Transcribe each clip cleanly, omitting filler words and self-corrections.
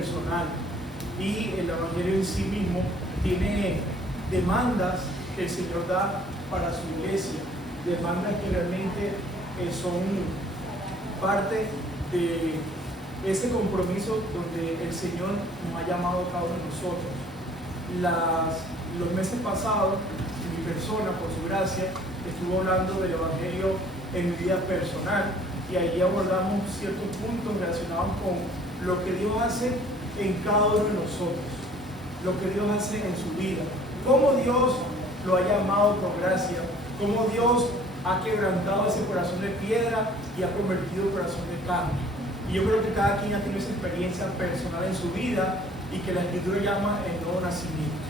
personal. Y el Evangelio en sí mismo tiene demandas que el Señor da para su iglesia, demandas que realmente son parte de ese compromiso donde el Señor nos ha llamado a cada uno de nosotros. Los meses pasados, mi persona, por su gracia, estuvo hablando del Evangelio en mi vida personal y allí abordamos ciertos puntos relacionados con lo que Dios hace en cada uno de nosotros, lo que Dios hace en su vida, cómo Dios lo ha llamado por gracia, cómo Dios ha quebrantado ese corazón de piedra y ha convertido el corazón de carne. Y yo creo que cada quien ha tenido esa experiencia personal en su vida y que la Escritura llama el nuevo nacimiento.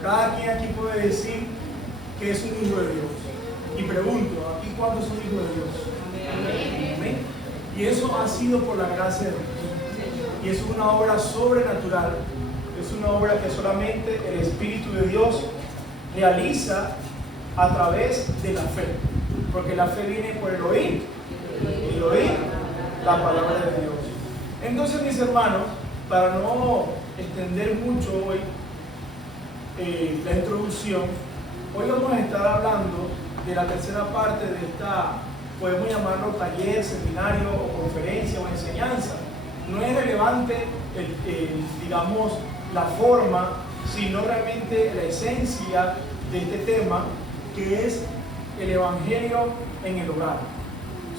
Cada quien aquí puede decir que es un hijo de Dios. Y pregunto, ¿aquí cuántos son hijos de Dios? Amén. Amén. Y eso ha sido por la gracia de Dios. Y es una obra sobrenatural, es una obra que solamente el Espíritu de Dios realiza a través de la fe, porque la fe viene por el oír, y el oír la palabra de Dios. Entonces, mis hermanos, para no extender mucho hoy la introducción, hoy vamos a estar hablando de la tercera parte de esta, podemos llamarlo taller, seminario o conferencia o enseñanza. No es relevante, digamos, la forma, sino realmente la esencia de este tema, que es el Evangelio en el hogar.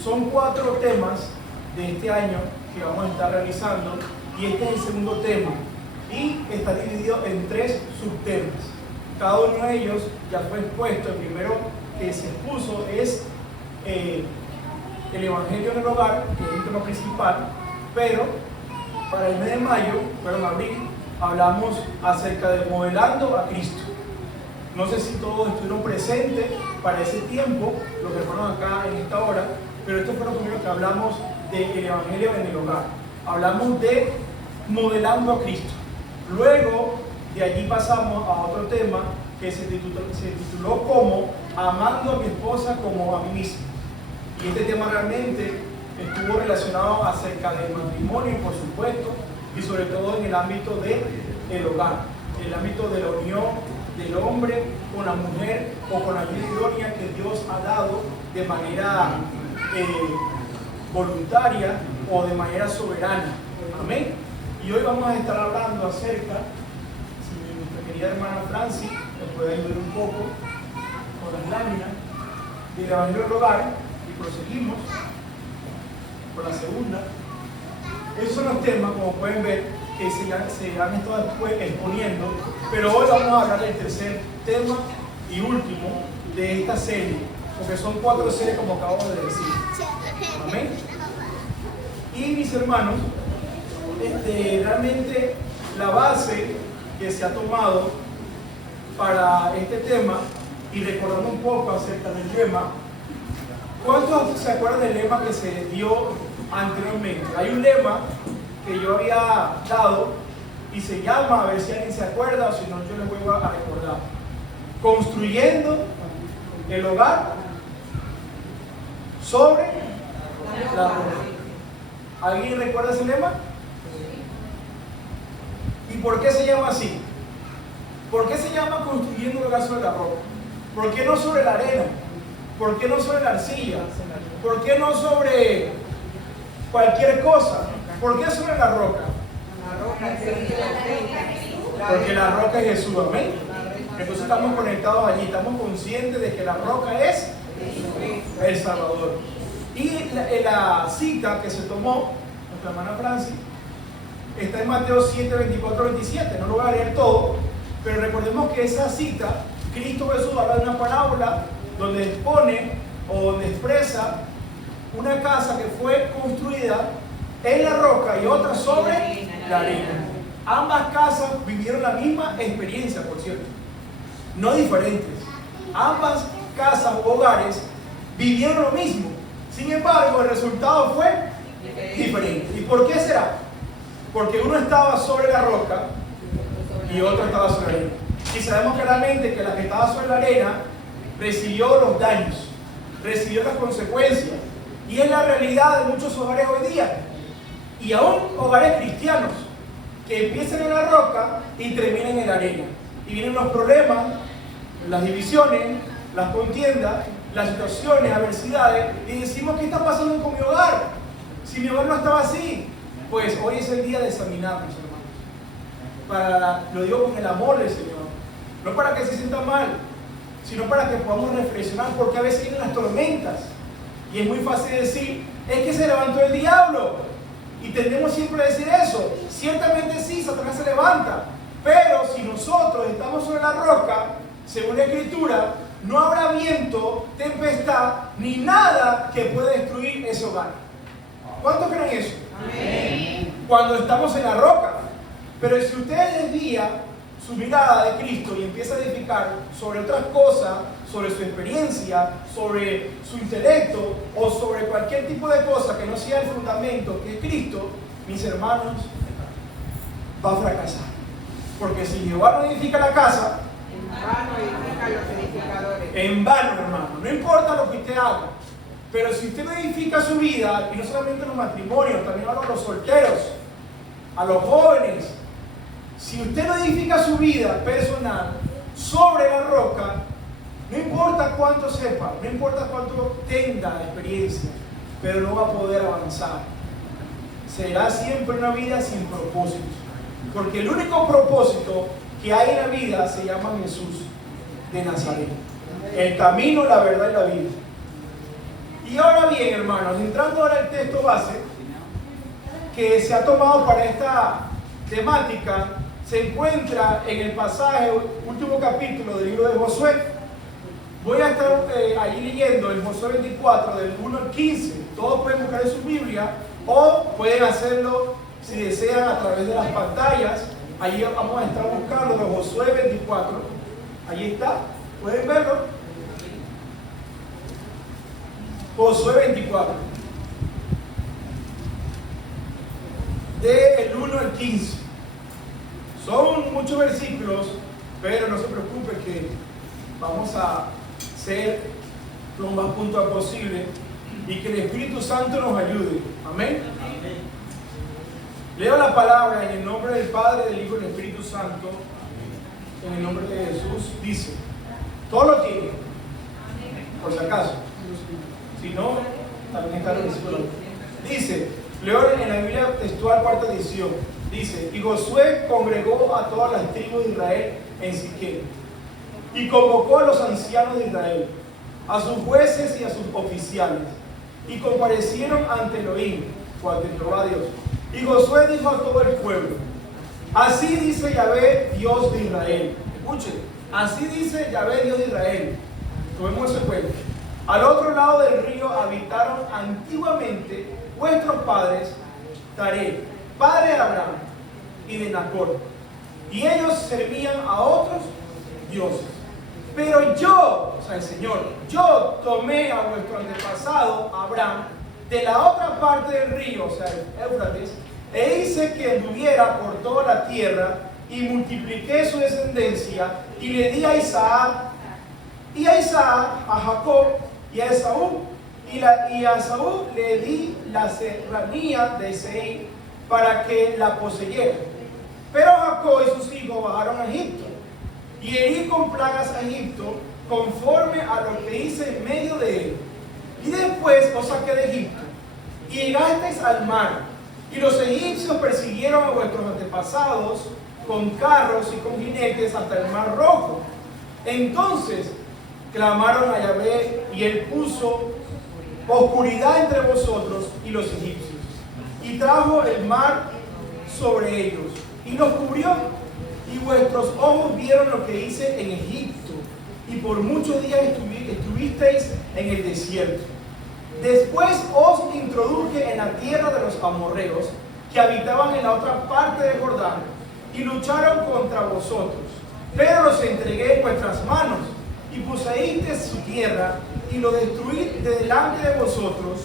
Son 4 temas de este año que vamos a estar realizando y este es el segundo tema y está dividido en 3 subtemas. Cada uno de ellos ya fue expuesto. El primero que se expuso es el Evangelio en el hogar, que es el tema principal, pero para el mes de mayo, abril, hablamos acerca de modelando a Cristo. No sé si todos estuvieron presentes para ese tiempo, los hermanos acá en esta hora, pero esto fue lo primero que hablamos del Evangelio en el hogar. Hablamos de modelando a Cristo. Luego, de allí pasamos a otro tema que se tituló como amando a mi esposa como a mí mismo. Y este tema realmente estuvo relacionado acerca del matrimonio, por supuesto, y sobre todo en el ámbito del hogar, en el ámbito de la unión del hombre con la mujer o con la ayuda idónea que Dios ha dado de manera voluntaria o de manera soberana. Amén. Y hoy vamos a estar hablando acerca, si nuestra querida hermana Francis nos puede ayudar un poco con las láminas del Evangelio del hogar, y proseguimos por la segunda. Esos son los temas, como pueden ver, que se han estado después exponiendo, pero hoy vamos a hablar del tercer tema y último de esta serie, porque son 4 series como acabo de decir. Amén. Y mis hermanos, realmente la base que se ha tomado para este tema, y recordando un poco acerca del lema, ¿cuántos se acuerdan del lema que se dio anteriormente? Hay un lema que yo había dado y se llama, a ver si alguien se acuerda o si no yo les voy a recordar: construyendo el hogar sobre la roca. ¿Alguien recuerda ese lema? ¿Y por qué se llama así? ¿Por qué se llama construyendo el hogar sobre la roca? ¿Por qué no sobre la arena? ¿Por qué no sobre la arcilla? ¿Por qué no sobre cualquier cosa? ¿Por qué sobre la roca? Porque la roca es Jesús, amén. Entonces estamos conectados allí, estamos conscientes de que la roca es el Salvador. Y la cita que se tomó nuestra hermana Francis está en Mateo 7, 24, 27. No lo voy a leer todo, pero recordemos que esa cita, Cristo Jesús habla de una parábola donde expone o donde expresa una casa que fue construida en la roca y otra sobre la arena. Ambas casas vivieron la misma experiencia, por cierto, no diferentes. Ambas casas o hogares vivieron lo mismo. Sin embargo, el resultado fue diferente. ¿Y por qué será? Porque uno estaba sobre la roca y otro estaba sobre la arena. Y sabemos claramente que la que estaba sobre la arena recibió los daños, recibió las consecuencias. Y es la realidad de muchos hogares hoy día. Y aún hogares cristianos, que empiezan en la roca y terminan en la arena. Y vienen los problemas, las divisiones, las contiendas, las situaciones, adversidades, y decimos: ¿qué está pasando con mi hogar? Si mi hogar no estaba así. Pues hoy es el día de examinarnos, hermanos. Lo digo con el amor del Señor, no para que se sienta mal, sino para que podamos reflexionar, porque a veces vienen las tormentas y es muy fácil decir: es que se levantó el diablo, y tendemos siempre a decir eso. Ciertamente sí, Satanás se levanta, pero si nosotros estamos sobre la roca, según la Escritura, no habrá viento, tempestad, ni nada que pueda destruir ese hogar. ¿Cuántos creen eso? Amén. Cuando estamos en la roca. Pero si usted desvía su mirada de Cristo y empieza a edificar sobre otras cosas, sobre su experiencia, sobre su intelecto o sobre cualquier tipo de cosa que no sea el fundamento que es Cristo, mis hermanos, va a fracasar. Porque si Jehová no edifica la casa, en vano edifican los edificadores. En vano, hermano. No importa lo que usted haga, pero si usted no edifica su vida, y no solamente los matrimonios, también hablo a los solteros, a los jóvenes. Si usted no edifica su vida personal sobre la roca, no importa cuánto sepa, no importa cuánto tenga experiencia, pero no va a poder avanzar. Será siempre una vida sin propósito. Porque el único propósito que hay en la vida se llama Jesús de Nazaret. El camino, la verdad y la vida. Y ahora bien, hermanos, entrando ahora al texto base que se ha tomado para esta temática, se encuentra en el pasaje, último capítulo del libro de Josué. Voy a estar allí leyendo en Josué 24, del 1 al 15. Todos pueden buscar en su Biblia o pueden hacerlo, si desean, a través de las pantallas. Allí vamos a estar buscando de Josué 24. Allí está, pueden verlo. Josué 24. Del 1 al 15. Son muchos versículos, pero no se preocupe que vamos a ser lo más puntual posible y que el Espíritu Santo nos ayude. Amén. Amén. Leo la palabra en el nombre del Padre, del Hijo y del Espíritu Santo. En el nombre de Jesús. Dice: todo lo tiene, por si acaso. Si no, también está el versículo. Dice, leo en la Biblia textual, cuarta edición. Dice: y Josué congregó a todas las tribus de Israel en Siquem, y convocó a los ancianos de Israel, a sus jueces y a sus oficiales, y comparecieron ante Elohim, o ante Jehová Dios. Y Josué dijo a todo el pueblo: así dice Yahvé, Dios de Israel. Escuchen, así dice Yahvé, Dios de Israel. Tomemos ese cuento. Al otro lado del río habitaron antiguamente vuestros padres, Taré, padre de Abraham y de Nacor, y ellos servían a otros dioses. Pero yo, o sea, el Señor, yo tomé a vuestro antepasado Abraham de la otra parte del río, o sea, el Éufrates, e hice que anduviera por toda la tierra, y multipliqué su descendencia, y le di a Isaac, a Jacob y a Esaú, y a Esaú le di la serranía de Seir para que la poseyera. Pero Jacob y sus hijos bajaron a Egipto, y herí con plagas a Egipto, conforme a lo que hice en medio de él. Y después os saqué de Egipto, y llegasteis al mar, y los egipcios persiguieron a vuestros antepasados con carros y con jinetes hasta el mar Rojo. Entonces clamaron a Yahvé, y él puso oscuridad entre vosotros y los egipcios, y trajo el mar sobre ellos, y los cubrió, y vuestros ojos vieron lo que hice en Egipto, y por muchos días estuvisteis en el desierto. Después os introduje en la tierra de los amorreos, que habitaban en la otra parte de Jordán, y lucharon contra vosotros, pero los entregué en vuestras manos, y poseísteis su tierra, y lo destruí de delante de vosotros.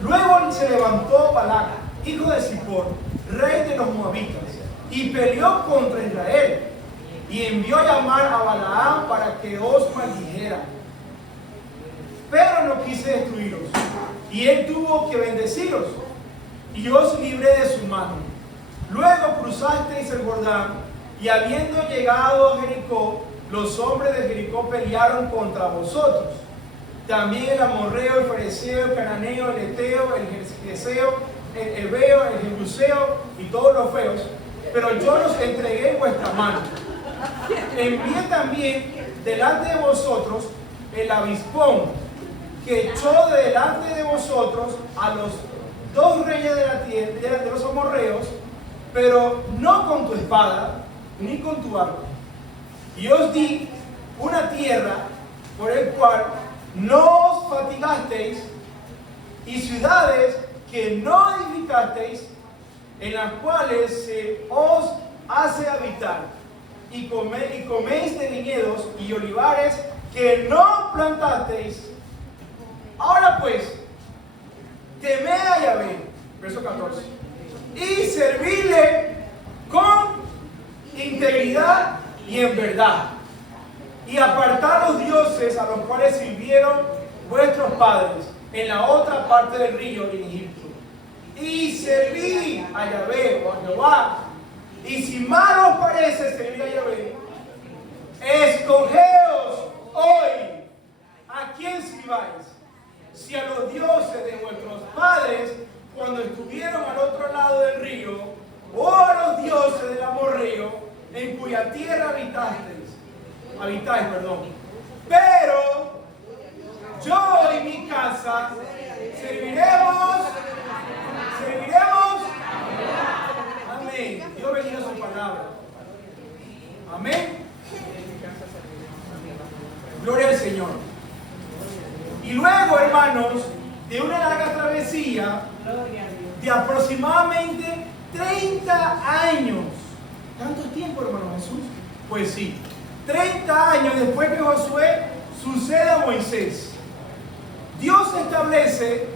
Luego se levantó Balac, hijo de Zippor, rey de los moabitas, y peleó contra Israel, y envió a llamar a Balaam para que os maldijera. Pero no quise destruiros, y él tuvo que bendeciros, y os libré de su mano. Luego cruzasteis el Jordán, y habiendo llegado a Jericó, los hombres de Jericó pelearon contra vosotros. También el amorreo, el fereceo, el cananeo, el eteo, el gergeseo, el heveo, el jebuseo y todos los feos, pero yo los entregué en vuestra mano. Envié también delante de vosotros el avispón, que echó de delante de vosotros a los dos reyes de la tierra, de los amorreos, pero no con tu espada ni con tu arco. Y os di una tierra por el cual no os fatigasteis, y ciudades que no edificasteis, en las cuales se os hace habitar, y coméis de viñedos y olivares que no plantasteis. Ahora pues, temed a Yahvé, verso 14, y servidle con integridad y en verdad, y apartar los dioses a los cuales sirvieron vuestros padres en la otra parte del río en Egipto, y servid a Yahvé o a Jehová. Y si mal os parece servir a Yahvé, escogeos hoy a quién sirváis, si a los dioses de vuestros padres cuando estuvieron al otro lado del río, o a los dioses del amorreo en cuya tierra habitáis, pero yo y mi casa serviremos. Amén. Dios bendiga su palabra. Amén. Gloria al Señor. Y luego, hermanos, de una larga travesía de aproximadamente 30 años. ¿Tanto tiempo, hermano Jesús? Pues sí. 30 años después que Josué sucede a Moisés, Dios establece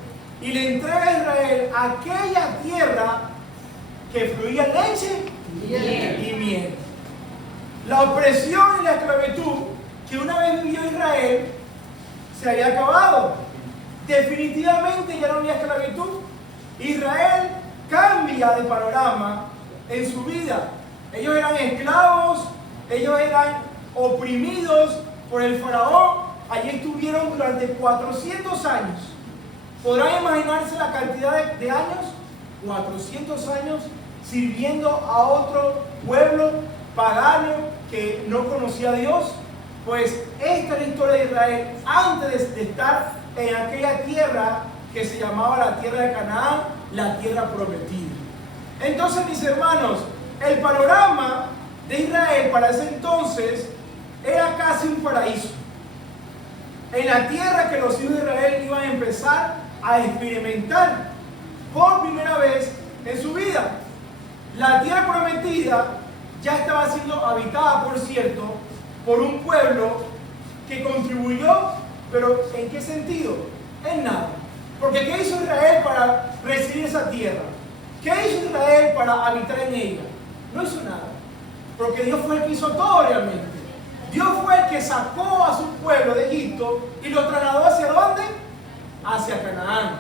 y le entrega a Israel aquella tierra que fluía leche y miel. La opresión y la esclavitud que una vez vivió Israel se había acabado. Definitivamente ya no había esclavitud. Israel cambia de panorama en su vida. Ellos eran esclavos, ellos eran oprimidos por el faraón. Allí estuvieron durante 400 años. ¿Podrán imaginarse la cantidad de años? 400 años sirviendo a otro pueblo pagano que no conocía a Dios. Pues esta es la historia de Israel antes de estar en aquella tierra que se llamaba la tierra de Canaán, la tierra prometida. Entonces, mis hermanos, el panorama de Israel para ese entonces era casi un paraíso. En la tierra que los hijos de Israel iban a empezar a experimentar por primera vez en su vida. La tierra prometida ya estaba siendo habitada, por cierto, por un pueblo que contribuyó, pero ¿en qué sentido? En nada. Porque ¿qué hizo Israel para recibir esa tierra? ¿Qué hizo Israel para habitar en ella? No hizo nada. Porque Dios fue el que hizo todo realmente. Dios fue el que sacó a su pueblo de Egipto y lo trasladó ¿hacia dónde? Hacia Canaán.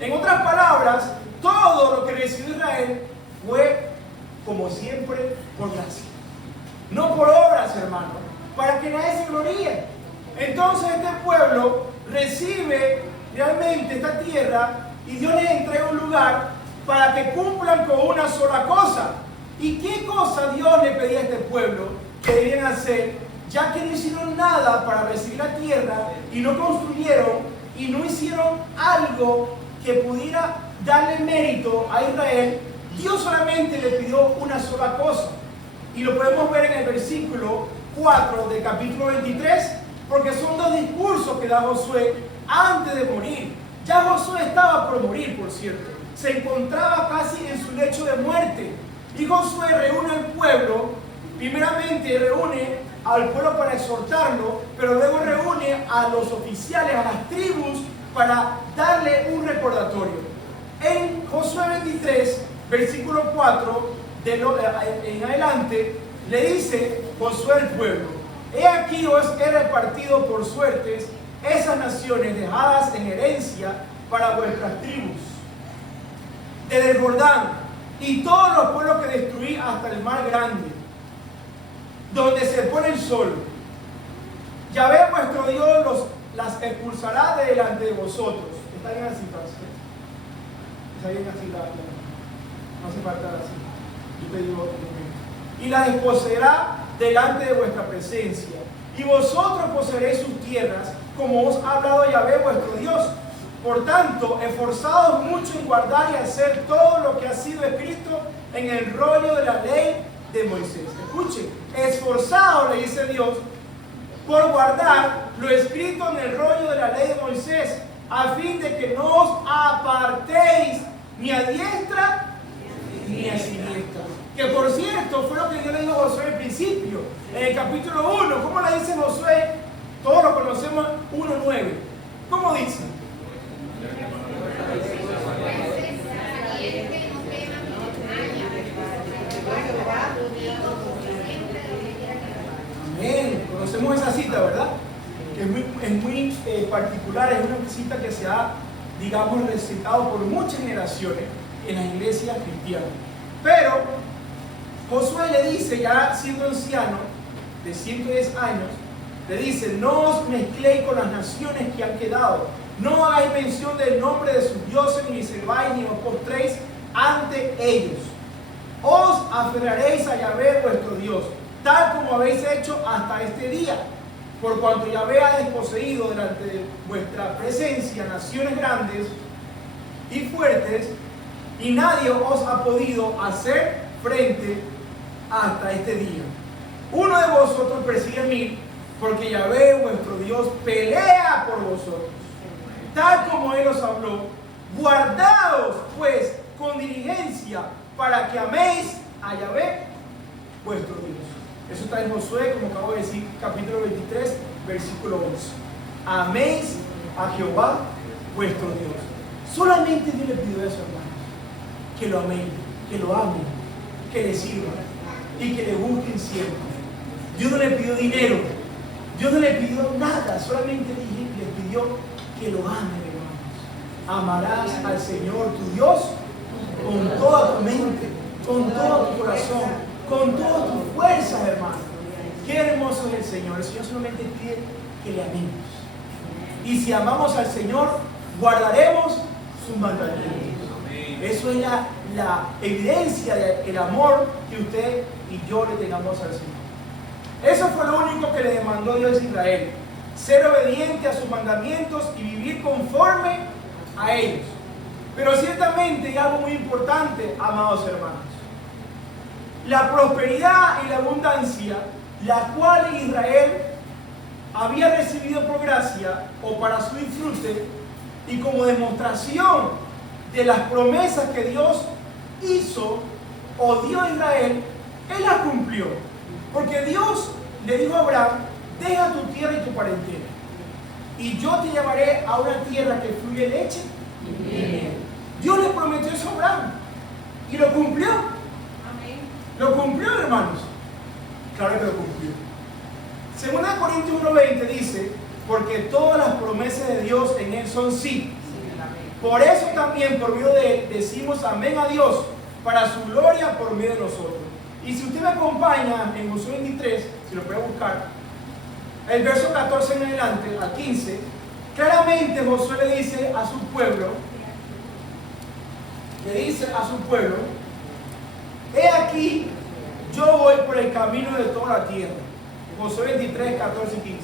En otras palabras, todo lo que recibió Israel fue, como siempre, por gracia. No por obras, hermano, para que nadie se gloríe. Entonces este pueblo recibe realmente esta tierra y Dios les entrega un lugar para que cumplan con una sola cosa. ¿Y qué cosa Dios le pedía a este pueblo que debían hacer? Ya que no hicieron nada para recibir la tierra y no construyeron y no hicieron algo que pudiera darle mérito a Israel, Dios solamente le pidió una sola cosa. Y lo podemos ver en el versículo 4 del capítulo 23, porque son dos discursos que da Josué antes de morir. Ya Josué estaba por morir, por cierto. Se encontraba casi en su lecho de muerte. Y Josué reúne al pueblo, primeramente reúne al pueblo para exhortarlo, pero luego reúne a los oficiales, a las tribus, para darle un recordatorio. En Josué 23, versículo 4, en adelante, le dice Josué al pueblo: he aquí os he repartido por suertes esas naciones dejadas en herencia para vuestras tribus, desde el Jordán y todos los pueblos que destruí hasta sol. Yahvé vuestro Dios las expulsará de delante de vosotros. Está bien así, pastor. Está bien así, no hace falta así. Yo te digo, y las desposeerá delante de vuestra presencia. Y vosotros poseeréis sus tierras, como os ha hablado Yahvé vuestro Dios. Por tanto, esforzaos mucho en guardar y hacer todo lo que ha sido escrito en el rollo de la ley de Moisés. Escuchen, esforzaos, le dice Dios, por guardar lo escrito en el rollo de la ley de Moisés, a fin de que no os apartéis ni a diestra ni a siniestra. Que por cierto, fue lo que Dios le dijo a Josué al principio, en el capítulo 1. ¿Cómo le dice Josué? Todos lo conocemos, 1:9. ¿Cómo dice? Amén. Conocemos esa cita, ¿verdad? Que es muy particular, es una cita que se ha, digamos, recitado por muchas generaciones en las iglesias cristianas. Pero Josué le dice, ya siendo anciano, de 110 años, le dice: no os mezcléis con las naciones que han quedado, no hagáis mención del nombre de sus dioses, ni sirváis ni os postréis ante ellos. Os aferraréis a Yahvé vuestro Dios, tal como habéis hecho hasta este día, por cuanto Yahvé ha desposeído delante de vuestra presencia naciones grandes y fuertes, y nadie os ha podido hacer frente hasta este día. Uno de vosotros persigue a 1000, porque Yahvé vuestro Dios pelea por vosotros, tal como Él os habló. Guardaos pues con diligencia para que améis a Yahvé vuestro Dios. Eso está en Josué, como acabo de decir, capítulo 23, versículo 11. Améis a Jehová vuestro Dios. Solamente Dios le pidió eso, hermanos, que lo amen, que lo amen, que le sirvan y que le busquen siempre. Dios no le pidió dinero, Dios no le pidió nada, solamente le pidió que lo amen, hermanos. Amarás al Señor tu Dios con toda tu mente, con todo tu corazón, con todas tus fuerzas, hermano. Qué hermoso es el Señor. El Señor solamente pide que le amemos. Y si amamos al Señor, guardaremos sus mandamientos. Eso es la evidencia del amor que usted y yo le tengamos al Señor. Eso fue lo único que le demandó Dios a Israel: ser obediente a sus mandamientos y vivir conforme a ellos. Pero ciertamente hay algo muy importante, amados hermanos. La prosperidad y la abundancia, la cual Israel había recibido por gracia o para su disfrute, y como demostración de las promesas que Dios hizo o dio a Israel, Él las cumplió. Porque Dios le dijo a Abraham: deja tu tierra y tu parentela, y yo te llevaré a una tierra que fluye leche y miel. Dios le prometió eso a Abraham y lo cumplió. Lo cumplió, hermanos. Claro que lo cumplió. Segunda de Corintios 1:20 dice: porque todas las promesas de Dios en Él son sí. Por eso también por medio de Él decimos amén a Dios, para su gloria por medio de nosotros. Y si usted me acompaña en Josué 23, si lo puede buscar, el verso 14 en adelante, al 15, claramente Josué le dice a su pueblo, he aquí, yo voy por el camino de toda la tierra. Josué 23, 14 y 15.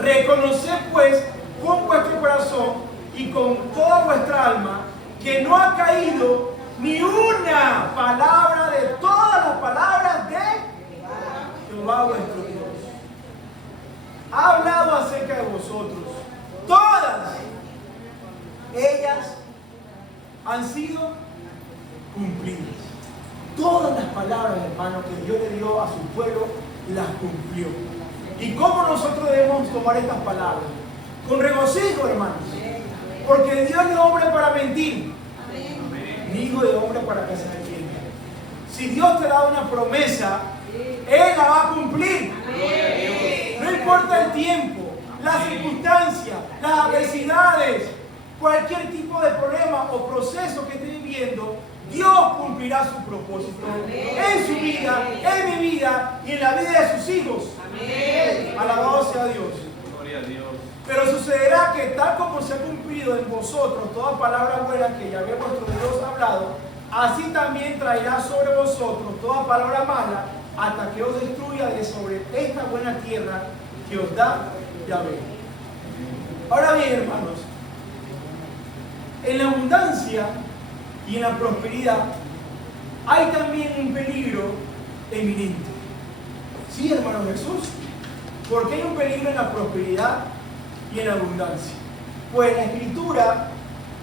Reconoced pues con vuestro corazón y con toda vuestra alma que no ha caído ni una palabra de todas las palabras de Jehová vuestro Dios. Ha hablado acerca de vosotros. Todas ellas han sido cumplidas. Todas las palabras, hermanos, que Dios le dio a su pueblo, las cumplió. ¿Y cómo nosotros debemos tomar estas palabras? Con regocijo, hermanos. Porque Dios no es hombre para mentir, ni hijo de hombre para que se arrepienta. Si Dios te da una promesa, Él la va a cumplir. No importa el tiempo, las circunstancias, las adversidades, cualquier tipo de problema o proceso que esté viviendo, Dios cumplirá su propósito en su vida, en mi vida y en la vida de sus hijos. Alabado sea Dios. Gloria a Dios. Pero sucederá que tal como se ha cumplido en vosotros toda palabra buena que Yahvé vuestro Dios ha hablado, así también traerá sobre vosotros toda palabra mala hasta que os destruya de sobre esta buena tierra que os da Yahvé. Ahora bien, hermanos, en la abundancia y en la prosperidad hay también un peligro eminente. Sí, hermano Jesús, ¿por qué hay un peligro en la prosperidad y en la abundancia? Pues la Escritura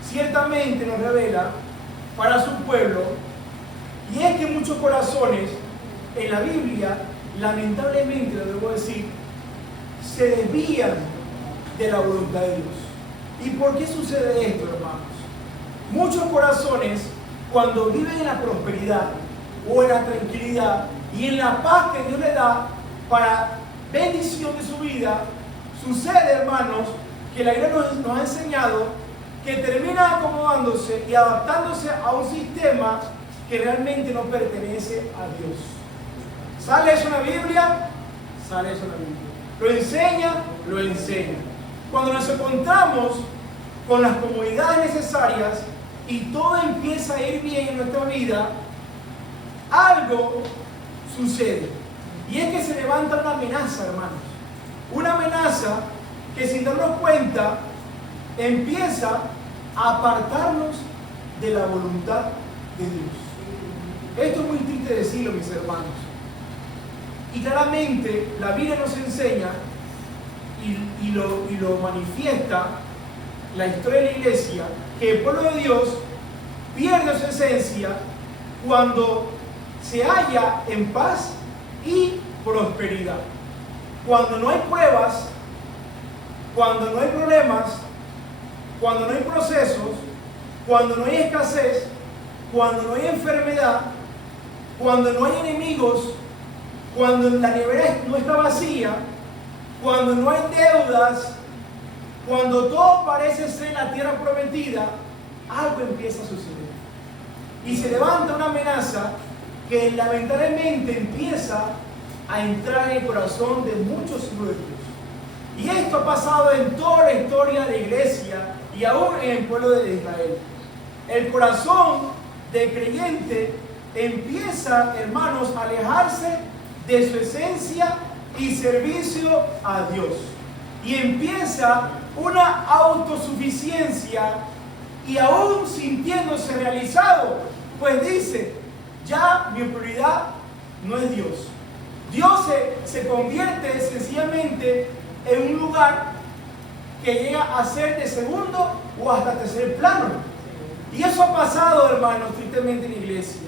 ciertamente nos revela para su pueblo, y es que muchos corazones en la Biblia, lamentablemente lo debo decir, se desvían de la voluntad de Dios. ¿Y por qué sucede esto, hermanos? Muchos corazones, cuando viven en la prosperidad o en la tranquilidad y en la paz que Dios les da para bendición de su vida, sucede, hermanos, que la Biblia nos ha enseñado que termina acomodándose y adaptándose a un sistema que realmente no pertenece a Dios. ¿Sale eso en la Biblia? Sale eso en la Biblia. ¿Lo enseña? Lo enseña. Cuando nos encontramos con las comodidades necesarias y todo empieza a ir bien en nuestra vida, algo sucede. Y es que se levanta una amenaza, hermanos. Una amenaza que sin darnos cuenta empieza a apartarnos de la voluntad de Dios. Esto es muy triste decirlo, mis hermanos. Y claramente la Biblia nos enseña y lo manifiesta la historia de la iglesia, que el pueblo de Dios pierde su esencia cuando se halla en paz y prosperidad. Cuando no hay pruebas, cuando no hay problemas, cuando no hay procesos, cuando no hay escasez, cuando no hay enfermedad, cuando no hay enemigos, cuando la nevera no está vacía, cuando no hay deudas, cuando todo parece ser la tierra prometida, algo empieza a suceder. Y se levanta una amenaza que lamentablemente empieza a entrar en el corazón de muchos hijos de Dios. Y esto ha pasado en toda la historia de la iglesia y aún en el pueblo de Israel. El corazón del creyente empieza, hermanos, a alejarse de su esencia y servicio a Dios. Y empieza una autosuficiencia y aún sintiéndose realizado, pues dice, ya mi prioridad no es Dios. Dios se convierte sencillamente en un lugar que llega a ser de segundo o hasta tercer plano. Y eso ha pasado, hermanos, tristemente en la iglesia.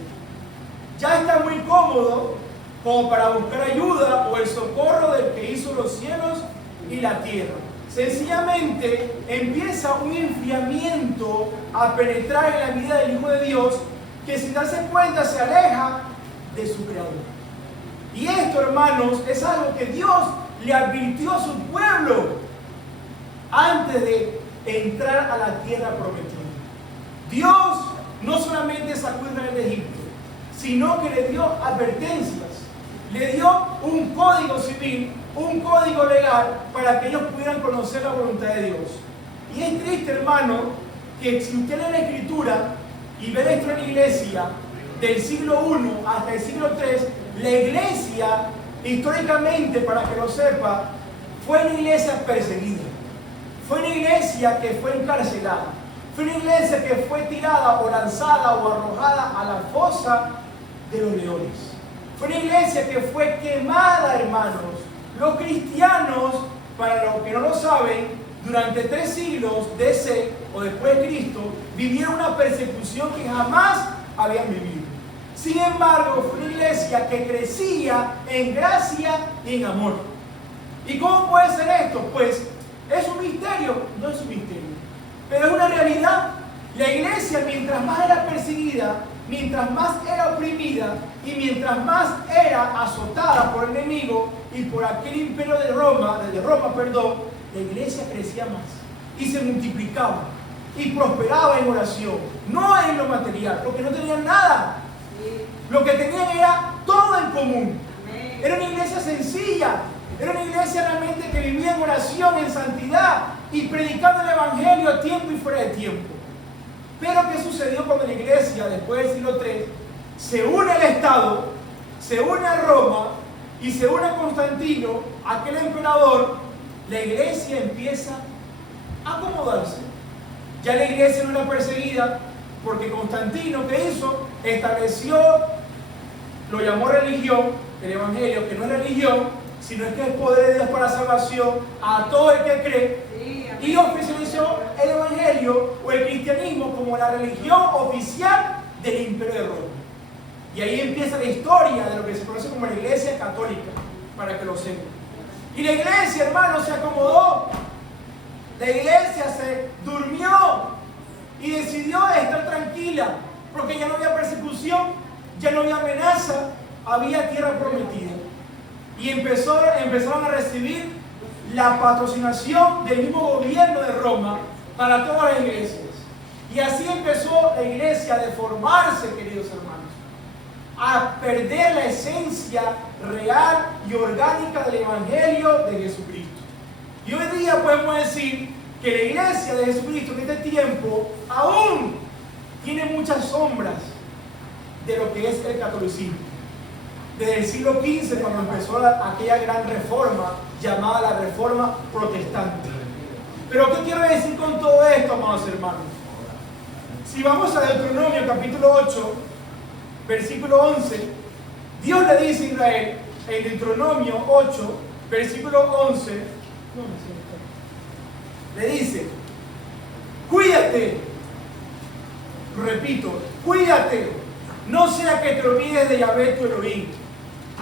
Ya está muy cómodo como para buscar ayuda o el socorro del que hizo los cielos y la tierra. Sencillamente empieza un enfriamiento a penetrar en la vida del Hijo de Dios, que sin darse cuenta se aleja de su Creador. Y esto, hermanos, es algo que Dios le advirtió a su pueblo antes de entrar a la tierra prometida. Dios no solamente sacó a Israel de Egipto, sino que le dio advertencias, le dio un código civil, un código legal para que ellos pudieran conocer la voluntad de Dios. Y es triste, hermano, que si usted lee la Escritura y ve la historia de la iglesia del siglo I hasta el siglo III, la iglesia, históricamente, para que lo sepa, fue una iglesia perseguida, fue una iglesia que fue encarcelada, fue una iglesia que fue tirada o lanzada o arrojada a la fosa de los leones. Fue una iglesia que fue quemada, hermanos. Los cristianos, para los que no lo saben, durante 3 siglos DC o después de Cristo, vivieron una persecución que jamás habían vivido. Sin embargo, fue una iglesia que crecía en gracia y en amor. ¿Y cómo puede ser esto? Pues es un misterio, no es un misterio, pero es una realidad. La iglesia, mientras más era perseguida, mientras más era oprimida y mientras más era azotada por el enemigo y por aquel imperio de Roma, la iglesia crecía más y se multiplicaba. y prosperaba en oración, no en lo material, porque no tenían nada. Lo que tenían era todo en común. Era una iglesia sencilla, era una iglesia realmente que vivía en oración, en santidad y predicando el evangelio a tiempo y fuera de tiempo. Pero ¿qué sucedió cuando la iglesia, después del siglo III, se une al Estado, se une a Roma y se une a Constantino, aquel emperador? La iglesia empieza a acomodarse. Ya la iglesia no era perseguida porque Constantino, ¿qué hizo? Estableció, lo llamó religión, el evangelio, que no es religión, sino es que es poder de Dios para salvación a todo el que cree, y oficializó el evangelio o el cristianismo como la religión oficial del Imperio de Roma. Y ahí empieza la historia de lo que se conoce como la Iglesia Católica, para que lo sepan. Y la iglesia, hermanos, se acomodó. La iglesia se durmió y decidió estar tranquila, porque ya no había persecución, ya no había amenaza, había tierra prometida. Y empezaron a recibir la patrocinación del mismo gobierno de Roma para todas las iglesias. Y así empezó la iglesia a deformarse, queridos hermanos, a perder la esencia real y orgánica del evangelio de Jesucristo. Y hoy día podemos decir que la iglesia de Jesucristo en este tiempo aún tiene muchas sombras de lo que es el catolicismo. Desde el siglo XV, cuando empezó aquella gran reforma llamada la Reforma Protestante. Pero ¿qué quiero decir con todo esto, amados hermanos? Si vamos a Deuteronomio capítulo 8, versículo 11, Dios le dice a Israel en Deuteronomio 8, versículo 11, le dice: cuídate, repito, cuídate, no sea que te olvides de Yahvé tu Elohim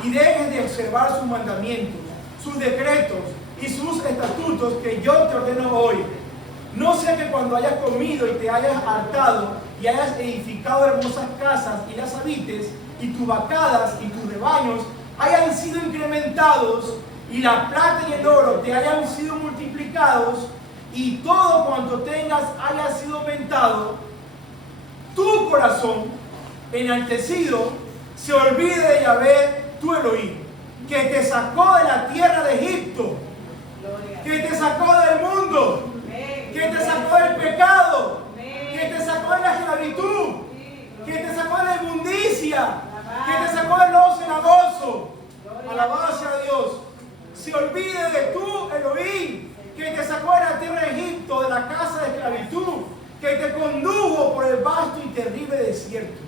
y dejes de observar sus mandamientos, sus decretos y sus estatutos que yo te ordeno hoy. No sea que cuando hayas comido y te hayas hartado y hayas edificado hermosas casas y las habites, y tus vacadas y tus rebaños hayan sido incrementados, y la plata y el oro te hayan sido multiplicados, y todo cuanto tengas haya sido aumentado, tu corazón enaltecido se olvide de Yahvé tu Elohim, que te sacó de la tierra de Egipto, que te sacó del mundo, que te sacó del pecado, que te sacó de la esclavitud, que te sacó de la inmundicia, que te sacó del lodo cenagoso. Alabado sea Dios. Se olvide de tu Elohim, que te sacó de la tierra de Egipto, de la casa de esclavitud, que te condujo por el vasto y terrible desierto,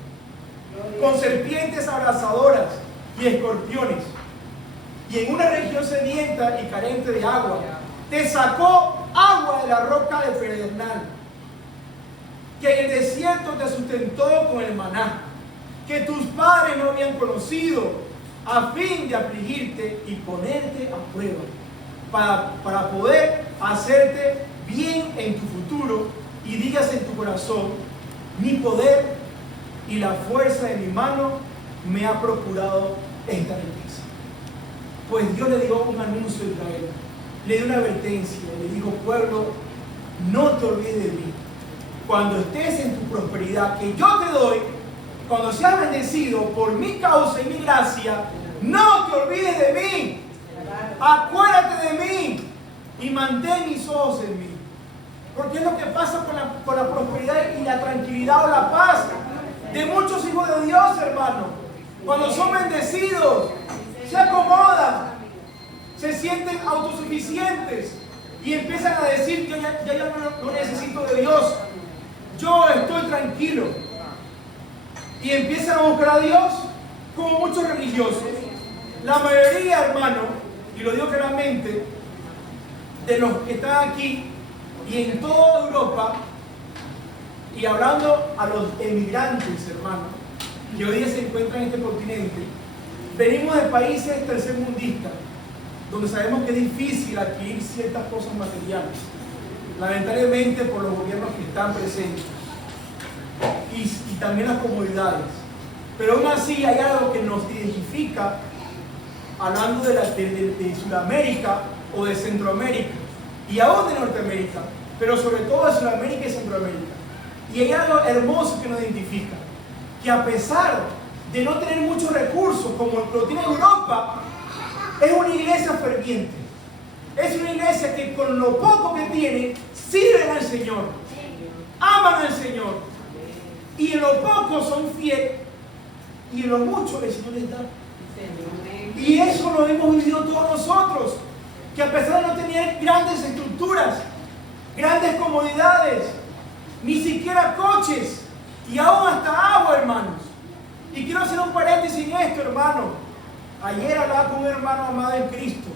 con serpientes abrasadoras y escorpiones, y en una región sedienta y carente de agua. Te sacó agua de la roca de pedernal, que en el desierto te sustentó con el maná, que tus padres no habían conocido, a fin de afligirte y ponerte a prueba, para poder hacerte bien en tu futuro, y digas en tu corazón: mi poder y la fuerza de mi mano me ha procurado esta riqueza. Pues Dios le dio un anuncio a Israel, le dio una advertencia, le dijo: pueblo, no te olvides de mí. Cuando estés en tu prosperidad que yo te doy, cuando seas bendecido por mi causa y mi gracia, no te olvides de mí. Acuérdate de mí y mantén mis ojos en mí. Porque es lo que pasa con la prosperidad y la tranquilidad o la paz de muchos hijos de Dios, hermano. Cuando son bendecidos, se acomodan, se sienten autosuficientes y empiezan a decir: yo ya no necesito de Dios, yo estoy tranquilo. Y empiezan a buscar a Dios como muchos religiosos. La mayoría, hermano, y lo digo claramente, de los que están aquí y en toda Europa, y hablando a los emigrantes, hermano, que hoy día se encuentran en este continente, venimos de países tercermundistas, donde sabemos que es difícil adquirir ciertas cosas materiales, lamentablemente por los gobiernos que están presentes, y también las comodidades. Pero aún así hay algo que nos identifica, hablando de Sudamérica o de Centroamérica y aún de Norteamérica, pero sobre todo de Sudamérica y Centroamérica. Y hay algo hermoso que nos identifica, que a pesar de no tener muchos recursos como lo tiene Europa, es una iglesia ferviente. Es una iglesia que con lo poco que tiene, sirven al Señor, aman al Señor, y en lo poco son fieles, y en lo mucho el Señor les da. Y eso lo hemos vivido todos nosotros, que a pesar de no tener grandes estructuras, grandes comodidades, ni siquiera coches, y aún hasta agua, hermanos. Y quiero hacer un paréntesis en esto, hermano. Ayer hablaba con un hermano amado en Cristo,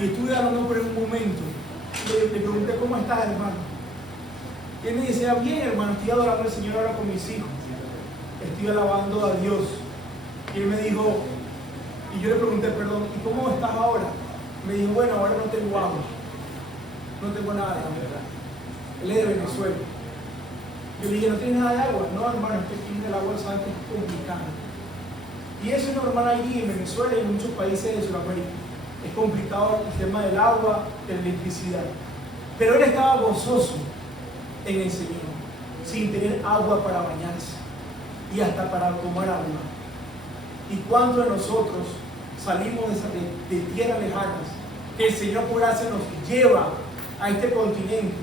y estuve hablando por un momento. Le pregunté, ¿cómo estás, hermano? Y él me decía, bien, hermano, estoy adorando al Señor ahora con mis hijos. Estoy alabando a Dios. Y él me dijo, y yo le pregunté, perdón, ¿y cómo estás ahora? Me dijo, bueno, ahora no tengo agua. No tengo nada de agua. Él es de Venezuela. Yo le dije, ¿no tienes nada de agua? No, hermano, es que aquí el agua sabe que es complicado. Y eso es normal allí en Venezuela y en muchos países de Sudamérica. Es complicado el tema del agua, de la electricidad. Pero él estaba gozoso en el Señor, sin tener agua para bañarse y hasta para tomar agua. ¿Y cuántos de nosotros salimos de tierras lejanas, que el Señor por gracia nos lleva a este continente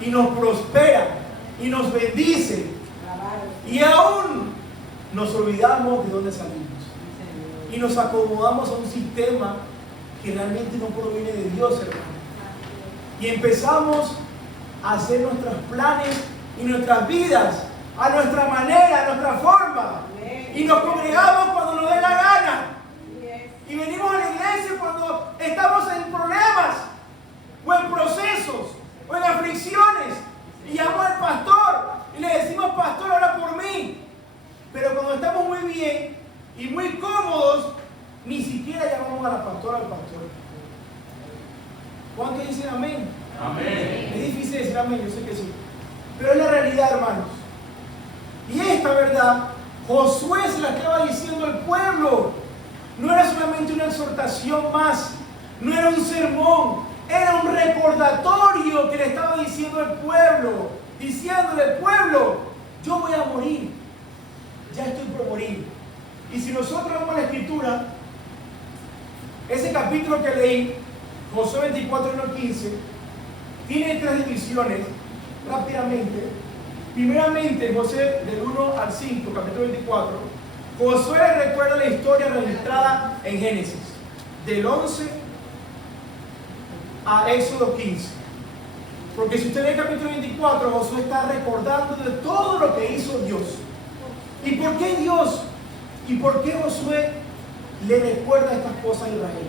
y nos prospera y nos bendice, y aún nos olvidamos de dónde salimos y nos acomodamos a un sistema que realmente no proviene de Dios, hermano? Y empezamos a hacer nuestros planes y nuestras vidas a nuestra manera, a nuestra forma. Y nos congregamos cuando nos dé la gana. Y venimos a la iglesia cuando estamos en problemas, o en procesos, o en aflicciones. Y llamamos al pastor y le decimos, pastor, ora por mí. Pero cuando estamos muy bien y muy cómodos, ni siquiera llamamos a la pastora, al pastor. ¿Cuántos dicen amén? Amén. Es difícil decir amén, yo sé que sí. Pero es la realidad, hermanos. Y esta verdad, Josué se la estaba diciendo al pueblo. No era solamente una exhortación más, no era un sermón, era un recordatorio que le estaba diciendo al pueblo, diciéndole, pueblo, yo voy a morir, ya estoy por morir. Y si nosotros vemos la escritura, ese capítulo que leí, Josué 24, 1 al 15, tiene tres divisiones rápidamente. Primeramente, Josué del 1 al 5, capítulo 24, Josué recuerda la historia registrada en Génesis, del 11 a Éxodo 15. Porque si usted lee el capítulo 24, Josué está recordando de todo lo que hizo Dios. ¿Y por qué Dios? ¿Y por qué Josué le recuerda estas cosas a Israel?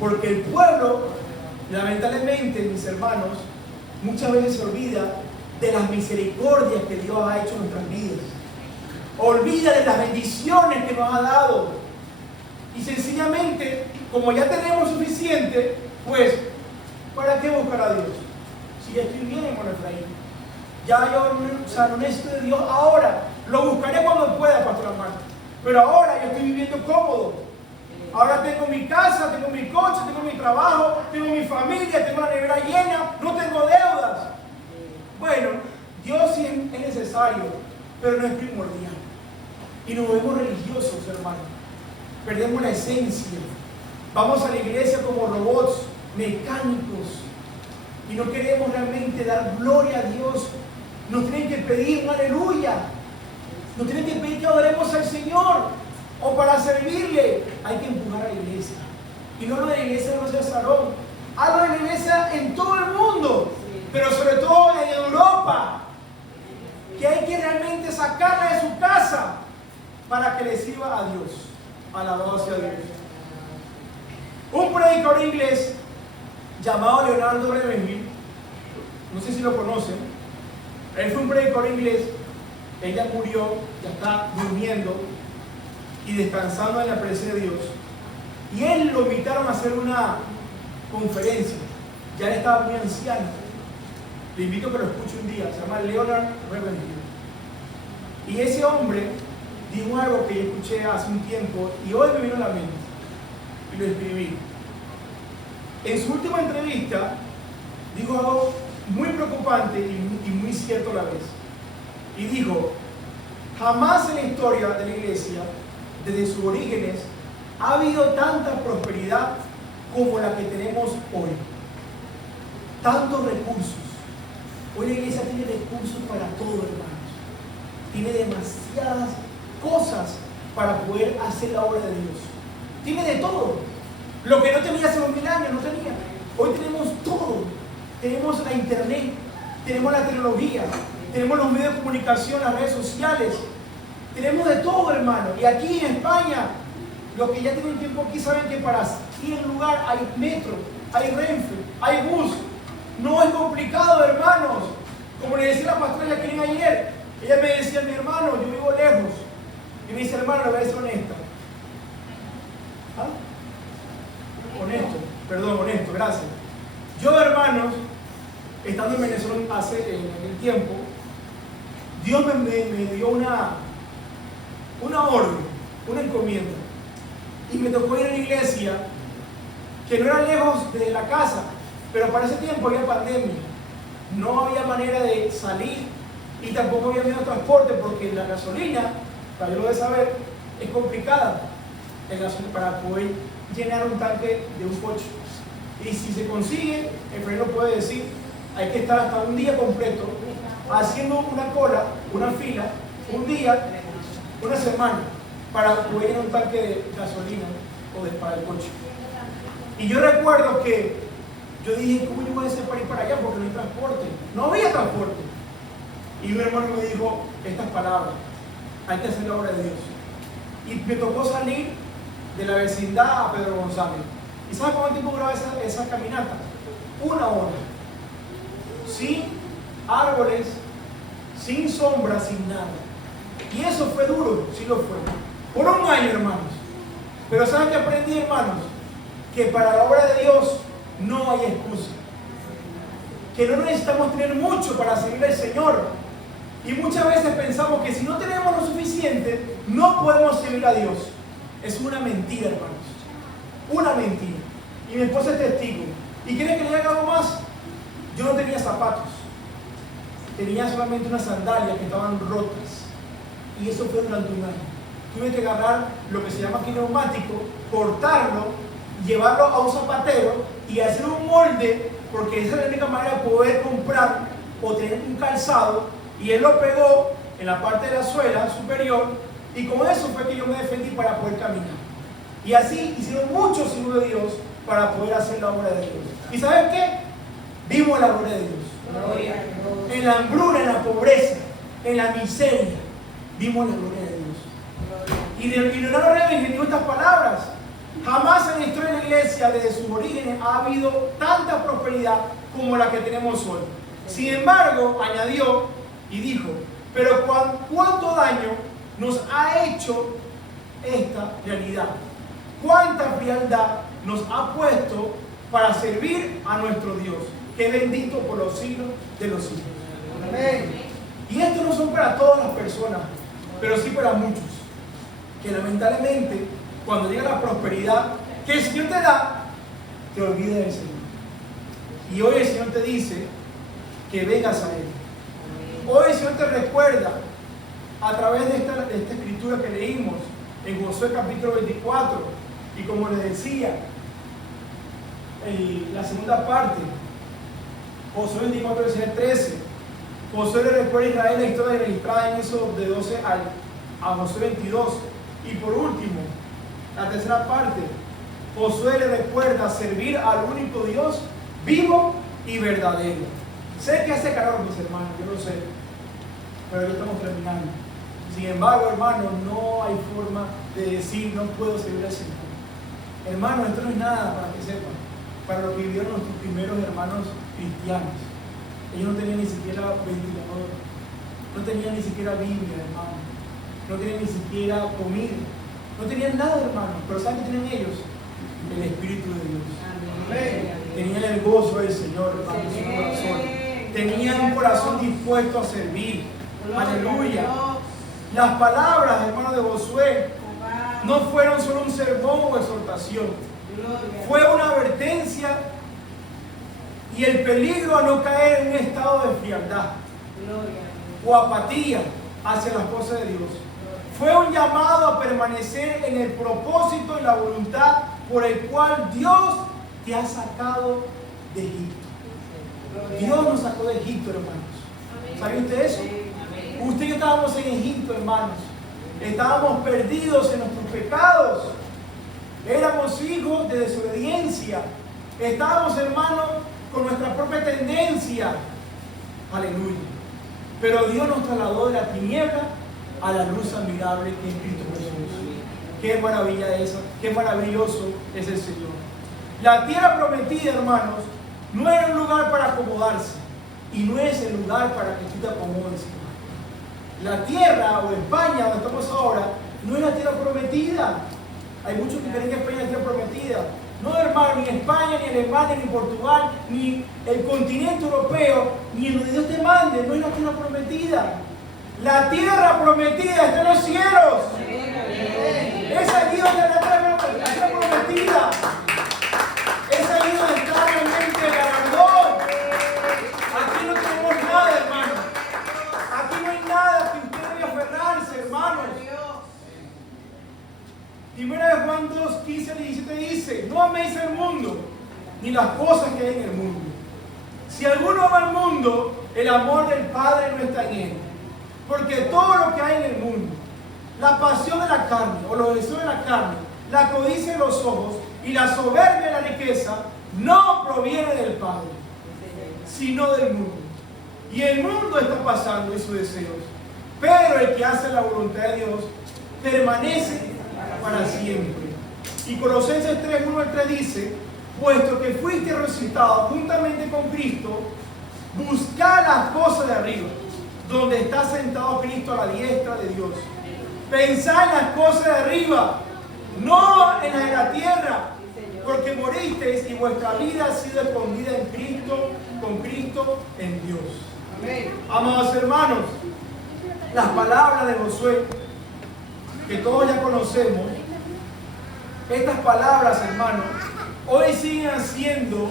Porque el pueblo, lamentablemente, mis hermanos, muchas veces se olvida de las misericordias que Dios ha hecho en nuestras vidas. Olvida de las bendiciones que nos ha dado. Y sencillamente, como ya tenemos suficiente, pues, ¿para qué buscar a Dios? Si ya estoy bien con Efraín. Ya yo no necesito de Dios ahora. Lo buscaré cuando pueda, pastor Marta. Pero ahora yo estoy viviendo cómodo. Ahora tengo mi casa, tengo mi coche, tengo mi trabajo, tengo mi familia, tengo la nevera llena, no tengo deudas. Bueno, Dios sí es necesario, pero no es primordial. Y nos vemos religiosos, hermanos. Perdemos la esencia. Vamos a la iglesia como robots, mecánicos. Y no queremos realmente dar gloria a Dios. Nos tienen que pedir un aleluya. Nos tienen que pedir que adoremos al Señor. O para servirle hay que empujar a la iglesia. Y no lo de la iglesia de José Sarón. Hablo de la iglesia en todo el mundo. Pero sobre todo en Europa. Que hay que realmente sacarla de su casa para que le sirva a Dios. Alabado sea Dios. Un predicador inglés llamado Leonardo Ravenhill, no sé si lo conocen, él fue un predicador inglés, ella murió, ya está durmiendo y descansando en la presencia de Dios, y él lo invitaron a hacer una conferencia, ya él estaba muy anciano, le invito a que lo escuche un día, se llama Leonard Ravenhill, y ese hombre dijo algo que yo escuché hace un tiempo y hoy me vino a la mente y lo escribí. En su última entrevista, dijo algo muy preocupante y muy cierto a la vez. Y dijo, jamás en la historia de la iglesia, desde sus orígenes, ha habido tanta prosperidad como la que tenemos hoy. Tantos recursos. Hoy la iglesia tiene recursos para todo, hermanos. Tiene demasiadas cosas para poder hacer la obra de Dios. Tiene de todo. Lo que no tenía hace 2000 años, no tenía. Hoy tenemos todo. Tenemos la internet, tenemos la tecnología, tenemos los medios de comunicación, las redes sociales. Tenemos de todo, hermano. Y aquí en España, los que ya tienen tiempo aquí saben que para ir a un lugar hay metro, hay Renfe, hay bus. No es complicado, hermanos. Como le decía la pastora Jacqueline ayer, ella me decía, mi hermano, yo vivo lejos. Y me dice, hermano, le voy a ser honesta. Honesto, gracias. Yo, hermanos, estando en Venezuela en aquel tiempo, Dios me dio una orden, una encomienda. Y me tocó ir a la iglesia, que no era lejos de la casa, pero para ese tiempo había pandemia. No había manera de salir y tampoco había medio de transporte, porque la gasolina, para yo lo de saber, es complicada para poder llenar un tanque de un coche. Y si se consigue, el freno puede decir, hay que estar hasta un día completo haciendo una cola, una fila, un día, una semana, para poder llenar un tanque de gasolina para el coche. Y yo recuerdo que yo dije, ¿cómo yo voy a hacer para ir para allá? Porque no hay transporte. No había transporte. Y un hermano me dijo estas palabras, hay que hacer la obra de Dios. Y me tocó salir de la vecindad a Pedro González. ¿Y sabes cuánto tiempo duraba esa caminata? 1 hora. Sin árboles, sin sombra, sin nada. Y eso fue duro, sí lo fue. Por 1 año, hermanos. Pero ¿saben qué aprendí, hermanos? Que para la obra de Dios no hay excusa. Que no necesitamos tener mucho para servir al Señor. Y muchas veces pensamos que si no tenemos lo suficiente, no podemos servir a Dios. Es una mentira, hermanos. Una mentira. Y mi esposa es testigo. ¿Y quieren que le diga algo más? Yo no tenía zapatos. Tenía solamente unas sandalias que estaban rotas. Y eso fue durante 1 año. Tuve que agarrar lo que se llama aquí neumático, cortarlo, llevarlo a un zapatero y hacer un molde, porque esa es la única manera de poder comprar o tener un calzado. Y él lo pegó en la parte de la suela superior, y con eso fue que yo me defendí para poder caminar. Y así hicieron muchos hijos de Dios para poder hacer la obra de Dios. ¿Y saben qué? Vimos la obra de Dios. Gloria. En la hambruna, en la pobreza, en la miseria, vimos la gloria de Dios. Y Leonardo Reagan dijo estas palabras: jamás en la historia de la iglesia, desde sus orígenes, ha habido tanta prosperidad como la que tenemos hoy. Sin embargo, añadió y dijo, pero ¿cuánto daño nos ha hecho esta realidad? ¿Cuánta frialdad nos ha puesto para servir a nuestro Dios, que es bendito por los siglos de los siglos? Amén. Y esto no son para todas las personas, pero sí para muchos, que lamentablemente cuando llega la prosperidad que el Señor te da, te olvidas del Señor. Y hoy el Señor te dice que vengas a Él. Hoy el Señor te recuerda a través de esta escritura que leímos en Josué capítulo 24, y como les decía, la segunda parte, Josué 24, versículo 13, Josué le recuerda a Israel la historia registrada en eso de 12 a Josué 22. Y por último, la tercera parte, Josué le recuerda servir al único Dios vivo y verdadero. Sé que hace calor, mis hermanos, yo lo sé, pero ya estamos terminando. Sin embargo, hermanos, no hay forma de decir no puedo servir al Señor. Hermanos, esto no es nada, para que sepan, para lo que vivieron nuestros primeros hermanos cristianos. Ellos no tenían ni siquiera ventilador, no tenían ni siquiera Biblia, hermanos, no tenían ni siquiera comida, no tenían nada, hermanos. Pero ¿saben qué tenían ellos? El Espíritu de Dios. Amén. Tenían el gozo del Señor, hermanos, en su corazón. Tenían un corazón dispuesto a servir. Aleluya. Las palabras, hermanos, de Josué no fueron solo un sermón o exhortación. Fue una advertencia y el peligro a no caer en un estado de frialdad o apatía hacia las cosas de Dios. Fue un llamado a permanecer en el propósito y la voluntad por el cual Dios te ha sacado de Egipto. Dios nos sacó de Egipto, hermanos. ¿Sabe usted eso? Usted y yo estábamos en Egipto, hermanos. Estábamos perdidos en nuestros pecados. Éramos hijos de desobediencia. Estábamos, hermanos, con nuestra propia tendencia. Aleluya. Pero Dios nos trasladó de la tiniebla a la luz admirable que es Cristo Jesús. Qué maravilla esa, qué maravilloso es el Señor. La tierra prometida, hermanos, no era un lugar para acomodarse y no es el lugar para que tú te acomodes, hermano. La tierra, o España, donde estamos ahora, no es la tierra prometida. Hay muchos que creen que España es la tierra prometida. No, hermano, ni España, ni Alemania, ni Portugal, ni el continente europeo, ni en donde Dios te mande, no es la tierra prometida. La tierra prometida está en los cielos. Es allí donde la tierra prometida. Es allí donde está realmente el galardón. Aquí no tenemos nada, hermano. Aquí no hay nada que usted debe aferrarse, hermanos. Primera de Juan 2, 15 al 17 dice: no améis el mundo, ni las cosas que hay en el mundo. Si alguno ama el mundo, el amor del Padre no está en él. Porque todo lo que hay en el mundo, la pasión de la carne, o los deseos de la carne, la codicia de los ojos y la soberbia de la riqueza, no proviene del Padre, sino del mundo. Y el mundo está pasando en sus deseos, pero el que hace la voluntad de Dios permanece para siempre. Y Colosenses 3, 1 al 3 dice: puesto que fuiste resucitado juntamente con Cristo, buscad las cosas de arriba, donde está sentado Cristo a la diestra de Dios. Pensad en las cosas de arriba, no en las de la tierra, porque moristeis y vuestra vida ha sido escondida en Cristo, con Cristo en Dios. Amén. Amados hermanos, las palabras de Josué, que todos ya conocemos, estas palabras, hermanos, hoy siguen siendo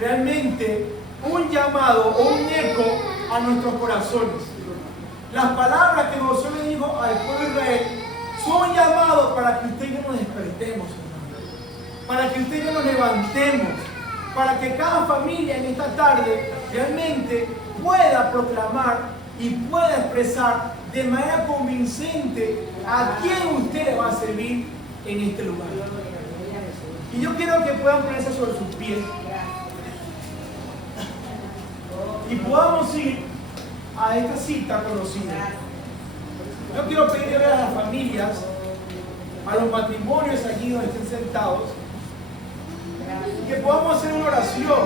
realmente un llamado o un eco a nuestros corazones. Las palabras que Josué le dijo al pueblo de Israel son llamados para que usted y yo nos despertemos, hermano, para que usted y yo nos levantemos, para que cada familia en esta tarde realmente pueda proclamar y pueda expresar de manera convincente a quién usted le va a servir en este lugar. Y yo quiero que puedan ponerse sobre sus pies y podamos ir a esta cita conocida. Yo quiero pedirle a las familias, a los matrimonios allí donde estén sentados, que podamos hacer una oración